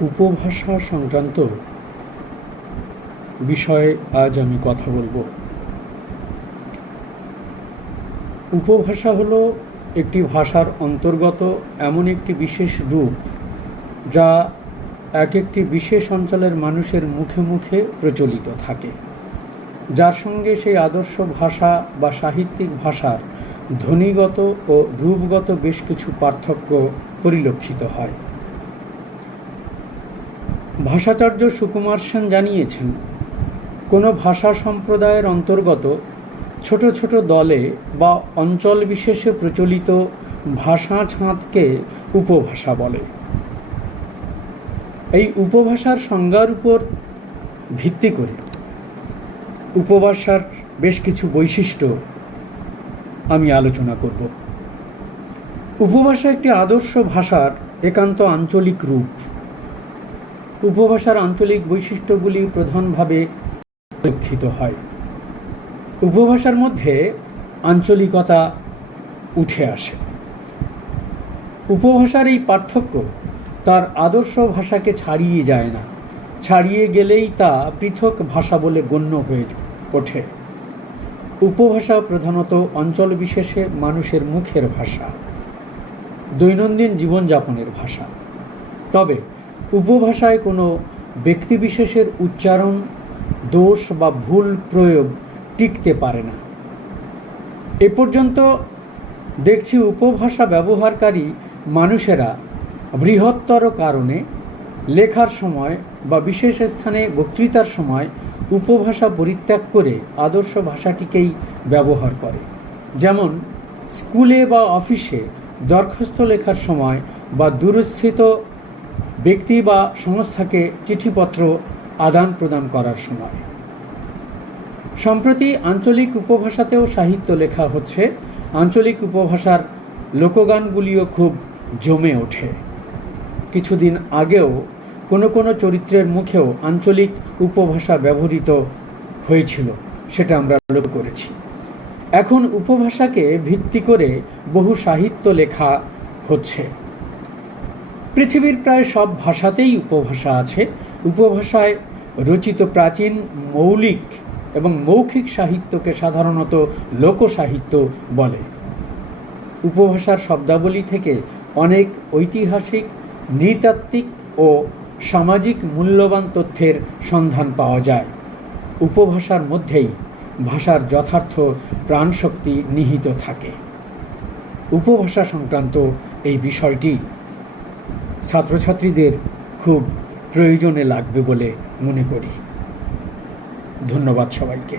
উপভাষা সংক্রান্ত বিষয়ে আজ আমি কথা বলবো। উপভাষা হলো একটি ভাষার অন্তর্গত এমন একটি বিশেষ রূপ যা এক একটি বিশেষ অঞ্চলের মানুষের মুখে মুখে প্রচলিত থাকে, যার সঙ্গে সেই আদর্শ ভাষা বা সাহিত্যিক ভাষার ধ্বনিগত ও রূপগত বেশ কিছু পার্থক্য পরিলক্ষিত হয়। ভাষাচার্য সুকুমার সেন জানিয়েছেন, কোনো ভাষা সম্প্রদায়ের অন্তর্গত ছোট ছোট দলে বা অঞ্চল বিশেষে প্রচলিত ভাষা ছাঁদকে উপভাষা বলে। এই উপভাষার সংজ্ঞার উপর ভিত্তি করে উপভাষার বেশ কিছু বৈশিষ্ট্য আমি আলোচনা করব। উপভাষা একটি আদর্শ ভাষার একান্ত আঞ্চলিক রূপ। উপভাষার আঞ্চলিক বৈশিষ্ট্যগুলি প্রধানভাবে পরিলক্ষিত হয়। উপভাষার মধ্যে আঞ্চলিকতা উঠে আসে। উপভাষার এই পার্থক্য তার আদর্শ ভাষাকে ছাড়িয়ে যায় না, ছাড়িয়ে গেলেই তা পৃথক ভাষা বলে গণ্য হয়ে ওঠে। উপভাষা প্রধানত অঞ্চল বিশেষে মানুষের মুখের ভাষা, দৈনন্দিন জীবনযাপনের ভাষা। তবে উপভাষায় কোনো ব্যক্তিবিশেষের উচ্চারণ, দোষ বা ভুল প্রয়োগ টিকতে পারে না। এ পর্যন্ত দেখছি উপভাষা ব্যবহারকারী মানুষেরা বৃহত্তর কারণে লেখার সময় বা বিশেষ স্থানে বক্তৃতার সময় উপভাষা পরিত্যাগ করে আদর্শ ভাষাটিকেই ব্যবহার করে। যেমন স্কুলে বা অফিসে দরখাস্ত লেখার সময় বা দূরস্থিত ব্যক্তি বা সংস্থাকে চিঠিপত্র আদান প্রদান করার সময়। সম্প্রতি আঞ্চলিক উপভাষাতেও সাহিত্য লেখা হচ্ছে। আঞ্চলিক উপভাষার লোকগানগুলিও খুব জমে ওঠে। কিছুদিন আগেও কোনো কোনো চরিত্রের মুখেও আঞ্চলিক উপভাষা ব্যবহৃত হয়েছিল, সেটা আমরা লক্ষ্য করেছি। এখন উপভাষাকে ভিত্তি করে বহু সাহিত্য লেখা হচ্ছে। পৃথিবীর প্রায় সব ভাষাতেই উপভাষা আছে। উপভাষায় রচিত প্রাচীন মৌলিক এবং মৌখিক সাহিত্যকে সাধারণত লোকসাহিত্য বলে। উপভাষার শব্দাবলী থেকে অনেক ঐতিহাসিক, নৃতাত্ত্বিক ও সামাজিক মূল্যবান তথ্যের সন্ধান পাওয়া যায়। উপভাষার মধ্যেই ভাষার যথার্থ প্রাণশক্তি নিহিত থাকে। উপভাষা সংক্রান্ত এই বিষয়টি ছাত্রছাত্রীদের খুব প্রয়োজনে লাগবে বলে মনে করি। ধন্যবাদ সবাইকে।